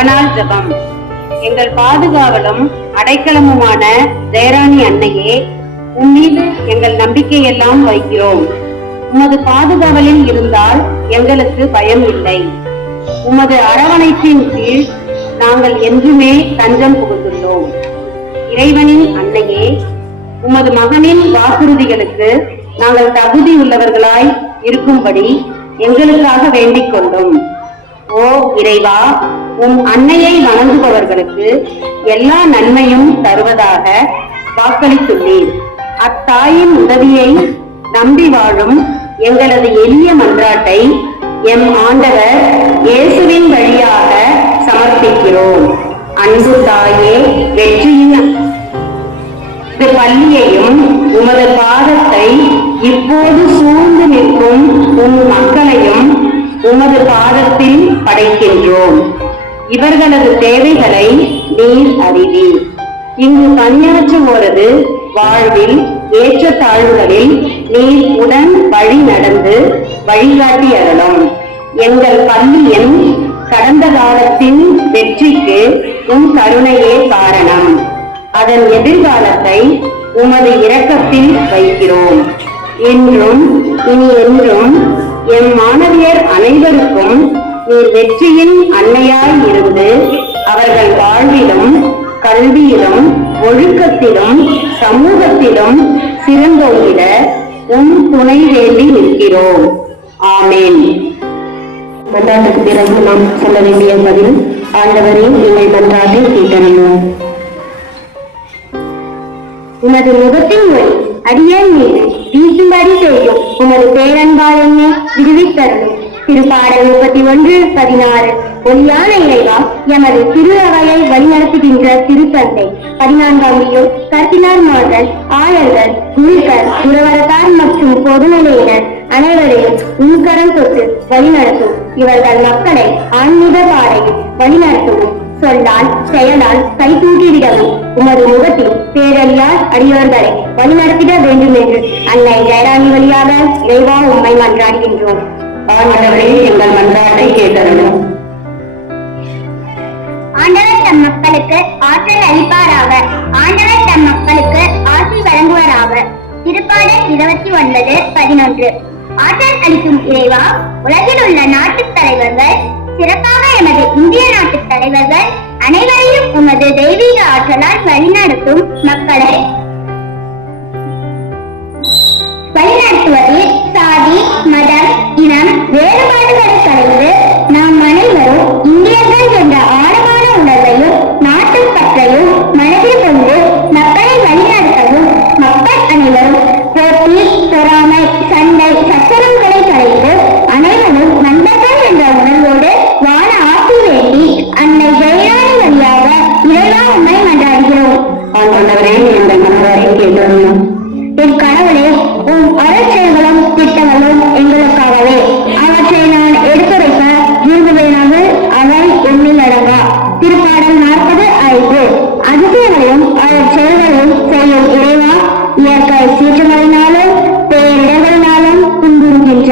நவநாள் ஜபம். எங்கள் பாதுகாவலும் அடைக்கலமுமான ஜெயராணி அன்னையே, உம்மீது எங்கள் நம்பிக்கையெல்லாம் வைக்கிறோம். உமது பாதுகாவலில் இருந்தால் எங்களுக்கு பயம் இல்லை. உமது அரவணைப்பின் கீழ் நாங்கள் என்றுமே தஞ்சம் புகுந்துள்ளோம். இறைவனின் அன்னையே, உமது மகனின் வாக்குறுதிகளுக்கு நாங்கள் தகுதி உள்ளவர்களாய் இருக்கும்படி எங்களுக்காக வேண்டிக் கொண்டோம். ஓ இறைவா, உம் அன்னையை வணங்குபவர்களுக்கு எல்லா நன்மையும் தருவதாக வாக்களித்துள்ளீர். அத்தாயின் உதவியை நம்பி வாழும் எங்களது எளிய மன்றாட்டை எம் ஆண்டவர் இயேசுவின் வழியாக சமர்ப்பிக்கிறோம். அன்பு தாயே, வெற்றியின் பள்ளியையும் உமது பாதத்தை இப்போது சூழ்ந்து நிற்கும் உம் மக்களையும் உமது பாதத்தில் படைக்கின்றோம். இவர்களது தேவைகளை நீர் அறிவீர். இங்கு பணியாற்றுவோரது வாழ்வில் ஏற்ற தாழ்வுகளில் நீர் உடன் வழி நடந்து வழிகாட்டி அருளும். எங்கள் பள்ளியின் கடந்த காலத்தின் வெற்றிக்கு உம் கருணையே காரணம். அதன் எதிர்காலத்தை உமது இரக்கத்தில் வைக்கிறோம். என்றும் இனி என்றும் எம் மாணவியர் அனைவருக்கும் நீர் வெற்றியின் அன்னையாய் இருந்து அவர்கள் வாழ்விலும் கல்வியிலும் ஒழுக்கத்திலும் சமூகத்திலும் சிறந்தோங்கிட உம் துணை வேண்டி நிற்கிறோம். ஆமேன். மன்றாட்டுக்கு பிறகு நாம் சொல்ல வேண்டிய பதில்: ஆண்டவரே, நீங்கள் மன்றாட்டை கேட்டறிவோம். உமது முகத்தின் ஒளி அடியேன் மீது வீசும்படி செய்யும். உமது பேரன்பால் என்னை விடுவித்தருளும். திருப்பாடல் 31:16. ஒளியான இறைவா, எமது திரு அவையை வழிநடத்துகின்ற திருத்தந்தை 14 கர்தினால் மார்கள், ஆயர்கள், குருக்கள், உறவரத்தார் மற்றும் பொதுநிலையினர் அனைவரையும் உள்கரம் தொட்டு வழிநடத்தும். இவர்கள் மக்களை ஆன்மீக பாதையில் வழிநடத்தவும் சொல்லால் செயலால் கை தூக்கிவிடவும் உமது முகத்தில் பேரழியால் அடியவர்களை வழிநடத்திட வேண்டும் என்று அன்னை ஜெயராணி வழியாக இறைவா உம்மை மன்றாடுகின்றோம். ஆண்டவரே, எங்கள் மன்றாட்டை கேட்டருளும். ஆண்டவர் தம் மக்களுக்கு ஆற்றல் அளிப்பாராக. ஆண்டவர் தம் மக்களுக்கு ஆசி வழங்குவராக. திருப்பாடல் 29:11. ஆற்றல் அளிக்கும் இறைவா, உலகில் உள்ள நாட்டு தலைவர்கள், சிறப்பாக எமது இந்திய நாட்டு தலைவர்கள் அனைவரையும் உமது தெய்வீக ஆற்றலால் வழிநடத்தும். மக்களை வழிநடத்துவதில் சாதி, மதம், இனம் வேறுபாடுகளை கலைந்து நாம் அனைவரும் இந்தியர்கள் என்ற ஆழமான உணர்வையும் நாட்டு பற்றையும் மனதில் கொண்டு மக்களை வழிநடத்தவும், மக்கள் அனைவரும் போட்டி, பொறாமை, சண்டை, சச்சரவுகளை கலைந்து அனைவரும் நண்பர்கள் என்ற உணர்வோடு வாழ ஆசி வேண்டி அன்னை ஜெயராணி வழியாக இறைவா உம்மை மன்றாடுகிறோம். ஆண்டவரே, எங்கள் மன்றாட்டை கேட்டருளும். என் கடவுளே, உம் அருட்செயல்களும் திட்டங்களும் எங்களுக்காகவே. அவற்றை நான் எடுத்துரைக்க விரும்புவேனாக. அவை எண்ணில் அடங்கா. திருப்பாடல் 40:5. அதிசயங்களையும் அருட்செயல்களையும் செய்யும் இறைவா, இயற்கை சீற்றங்களினாலும் பேரிடர்களினாலும் துன்புறுகின்ற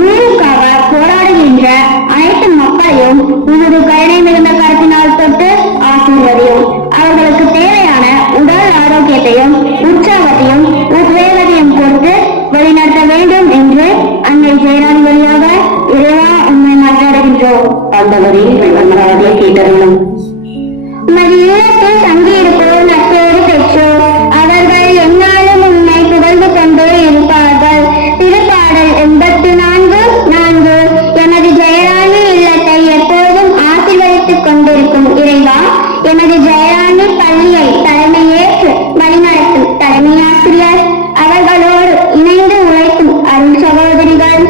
உயிருக்காக போராடுகின்ற அனைத்து மக்களையும் உமது கருணை மிகுந்த கருத்தினால் தொட்டு ஆசீர்வதியும். அவர்களுக்கு தேவையான உடல் ஆரோக்கியத்தையும் உற்சாகத்தையும் உத்வேகத்தையும் கொடுத்து வழிநடத்த வேண்டும் என்று அன்னை ஜெயராணி வழியாக இறைவா உண்மை மன்றாடுகின்றோம். ஆண்டவரே, மன்றாட்டை கேட்டருளும். உமது இல்லத்தில் தங்கியிருப்போர் நற்பேறு பெற்றோர். அவர்கள் எந்நாளும் உன்னை புகழ்ந்து கொண்டே இருப்பார்கள். திருப்பாடல் 84:4. எமது ஜெயராணி இல்லத்தை எப்போதும் ஆசீர்வதித்துக் கொண்டிருக்கும் இறைவா, எமது ஜெயராணி பள்ளியை தலைமையேற்று வழிநடத்தும் தலைமையாசிரியர், அவர்களோடு இணைந்து உழைக்கும் அருள் சகோதரிகள்,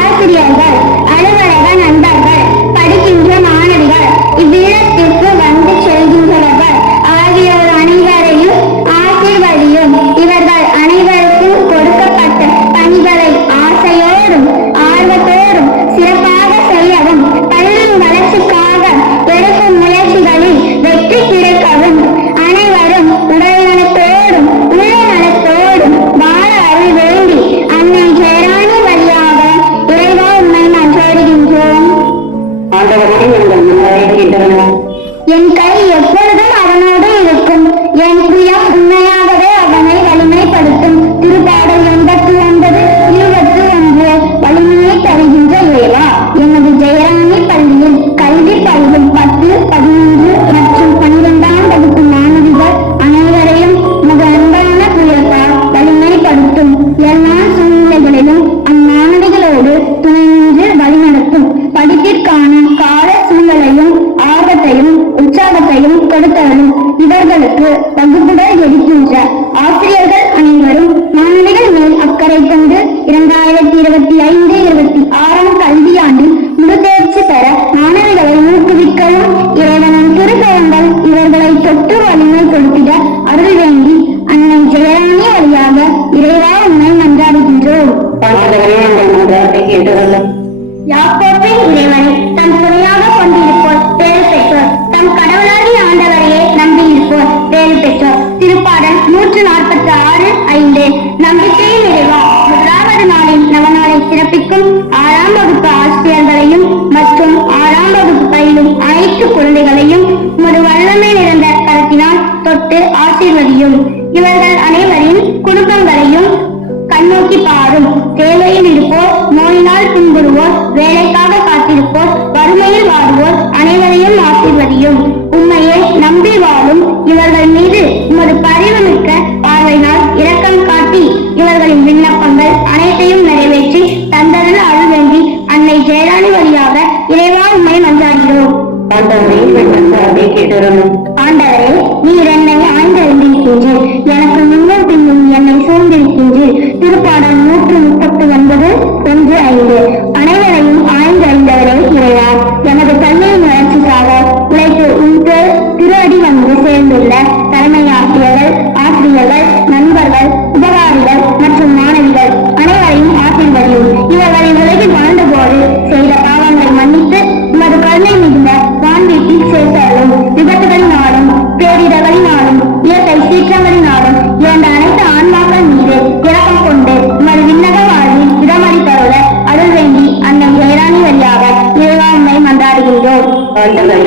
ஆசிரியர்கள், அலுவலக நண்பர்கள், படிக்கின்ற மாணவிகள், இவ்விடத்திற்கு வந்து செல்கின்றவர்கள் ஆகியோர் அனைவரையும் ஆசீர்வதியும். இவர்கள் அனைவருக்கும் கொடுக்கப்பட்ட பணிகளை ஆசையோடும் ஆர்வத்தோடும் சிறப்பாக செய்யவும், பள்ளியின் வளர்ச்சிக்காக எடுக்கும் முயற்சிகளில் வெற்றி கிடைக்கவும், அனைவரும் என் கை எப்பொழுதும் அவனோடு இருக்கும். என் புயம் உண்மையாகவே அவனை வலிமைப்படுத்தும். திருப்பாடல் 89:21. வலிமையை தருகின்ற இறைவா, எனது ஜெயராணி பள்ளியில் கல்வி பருவம் 10, 11 மற்றும் 12ஆம் வகுப்பு மாணவிகள் அனைவரையும் மிக அன்பான புயத்தால் வலிமைப்படுத்தும். எல்லா சூழ்நிலைகளிலும் அம்மாணவிகளோடு துணை நின்று வழிநடத்தும். படிப்பிற்கான கால சூழலையும் ஆர்வத்தையும் உற்சாகத்தையும் கொடுத்தவரும் இவர்களுக்கு வகுப்புகள் எடுக்கின்ற ஆசிரியர்கள் அனைவரும் மாணவிகள் மேல் அக்கறை கொண்டு 2025-26ஆம் கல்வியாண்டில் முழு தேர்ச்சி பெற மாணவிகளை ஊக்குவிக்கவும் இறைவனின் திருக்கரங்கள் இவர்களை தொட்டு வலிமை கொடுத்திட அருள் வேண்டி அன்னை ஜெயராணி வழியாக இறைவா உண்மை மன்றாடுகின்றோம். யாக்கோபின் இறைவனை தம் துணையாக கொண்டிருப்போர் பேறு பெற்றோர். தம் கடவுளாகி ஆண்டவரையே நம்பியிருப்போர் பேறு பெற்றோர். திருப்பாடல் 146:5. நம்பிக்கையின் இறைவா, 1வது நாளின் நவநாளை சிறப்பிக்கும் 6ஆம் வகுப்பு ஆசிரியர்களையும் மற்றும் 6ஆம் வகுப்பு பயிலும் அனைத்து குழந்தைகளையும் உமது வல்லமை நிறைந்த கரத்தினால் தொட்டு ஆசீர்வதியும். இவர்கள் அனைவரின் குடும்பங்களையும் கண்ணோக்கி பாரும். தேவையில் இருப்போர், நோயினால் துன்புறுவோர், வேலைக்காக காத்திருப்போர், வறுமையில் வாடுவோர் அனைவரையும் ஆசீர்வதியும். உண்மையை நம்பி வாழும் இவர்கள் மீது உமது பரிவுமிக்க பார்வையினால் இரக்கம் காட்டி இவர்களின் விண்ணப்பங்கள் அனைத்தையும் நிறைவேற்றி தந்தருள் அருள் வேண்டி அன்னை ஜெயராணி வழியாக இறைவா உண்மை மன்றாடுகிறோம். ஆண்டவரே, நீர் என்னை ஆய்ந்தறிந்திருக்கின்றீர். எனக்கு முன்னும் பின்னும் என்னை சூழ்ந்திருக்கின்றீர். திருப்பாடல் 139:1-5. அனைவரையும் ஆய்ந்தறிந்தவரே இறைவா, எனது கல்வியின் வளர்ச்சிக்காக உழைத்து உன் திரு அடி வந்து சேர்ந்துள்ள தலைமை ஆசிரியர்கள், நண்பர்கள், உபகாரிகள் மற்றும் மாணவிகள் அனைவரையும் ஆசீர்வதியும். இவர்களின் உலகில் வாழ்ந்தபோது செய்த பாவங்களை மன்னித்து உமது கருணை மிகுந்த வான்வீட்டில் சேர்த்தாலும் விபத்துகளினாலும் பேரிடர்களினாலும் இயற்கை சீற்றங்களினாலும் இறந்த அனைத்து ஆன்மாக்கள் மீது இரக்கம் கொண்டு உமது விண்ணக வாழ்வில் இடமளித்தருள அருள் வேண்டி அன்னை ஜெயராணி வழியாக இறைவா உம்மை மன்றாடுகின்றோம். கற்றவர்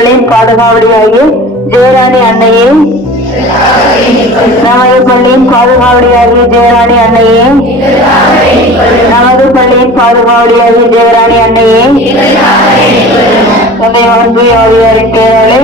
பள்ளியின் பாதுகாவலியாகிய ஜெயராணி அன்னையே, நமது பள்ளியின் பாதுகாவலியாகிய ஜெயராணி அன்னையே, நமது பள்ளியின் பாதுகாவலியாகிய ஜெயராணி அன்னையே, தந்தை மகன் தூய் ஆவியாரின் பெயராலே